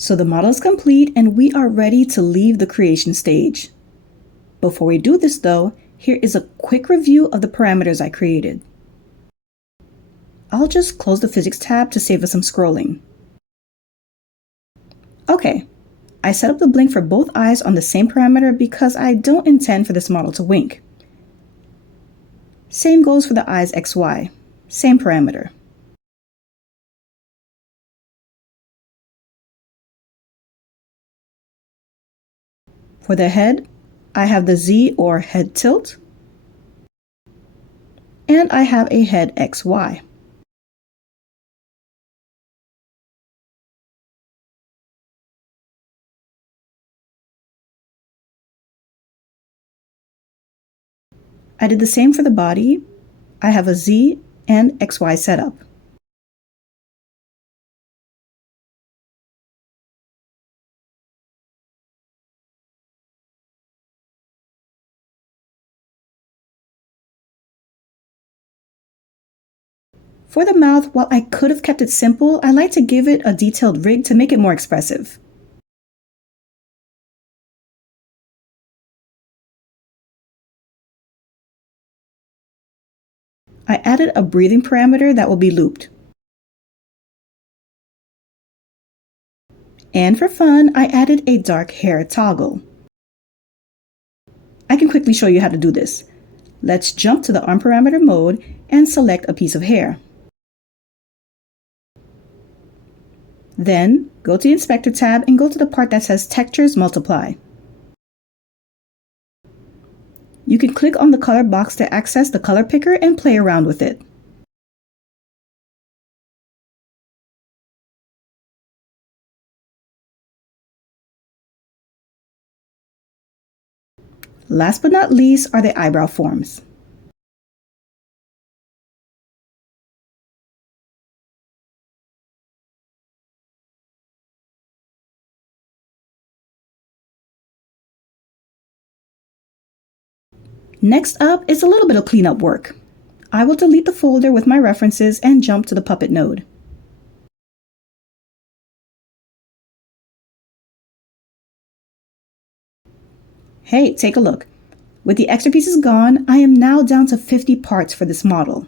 So the model is complete and we are ready to leave the creation stage. Before we do this though, here is a quick review of the parameters I created. I'll just close the physics tab to save us some scrolling. Okay, I set up the blink for both eyes on the same parameter because I don't intend for this model to wink. Same goes for the eyes XY, same parameter. For the head, I have the Z or head tilt, and I have a head XY. I did the same for the body. I have a Z and XY setup. For the mouth, while I could have kept it simple, I like to give it a detailed rig to make it more expressive. I added a breathing parameter that will be looped. And for fun, I added a dark hair toggle. I can quickly show you how to do this. Let's jump to the arm parameter mode and select a piece of hair. Then, go to the Inspector tab and go to the part that says Textures Multiply. You can click on the color box to access the color picker and play around with it. Last but not least are the eyebrow forms. Next up is a little bit of cleanup work. I will delete the folder with my references and jump to the puppet node. Hey, take a look. With the extra pieces gone, I am now down to 50 parts for this model.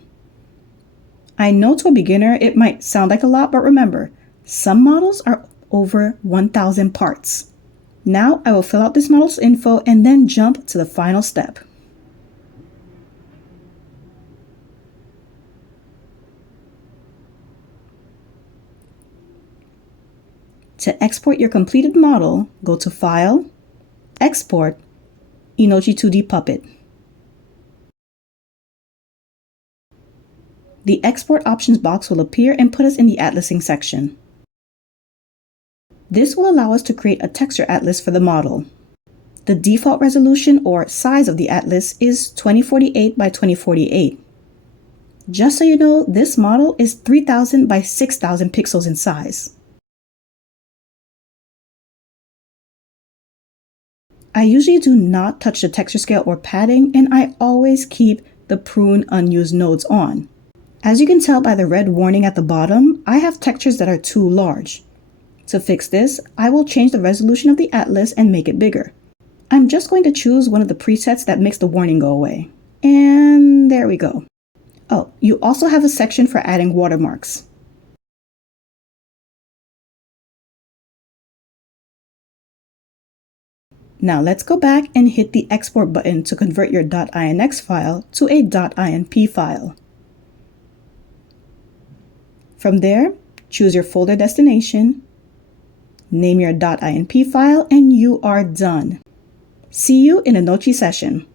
I know to a beginner it might sound like a lot, but remember, some models are over 1,000 parts. Now I will fill out this model's info and then jump to the final step. To export your completed model, go to File, Export, Inochi2D Puppet. The Export Options box will appear and put us in the atlasing section. This will allow us to create a texture atlas for the model. The default resolution or size of the atlas is 2048 by 2048. Just so you know, this model is 3000 by 6000 pixels in size. I usually do not touch the texture scale or padding, and I always keep the prune unused nodes on. As you can tell by the red warning at the bottom, I have textures that are too large. To fix this, I will change the resolution of the atlas and make it bigger. I'm just going to choose one of the presets that makes the warning go away. And there we go. Oh, you also have a section for adding watermarks. Now let's go back and hit the export button to convert your .inx file to a .inp file. From there, choose your folder destination, name your .inp file, and you are done. See you in a Inochi session.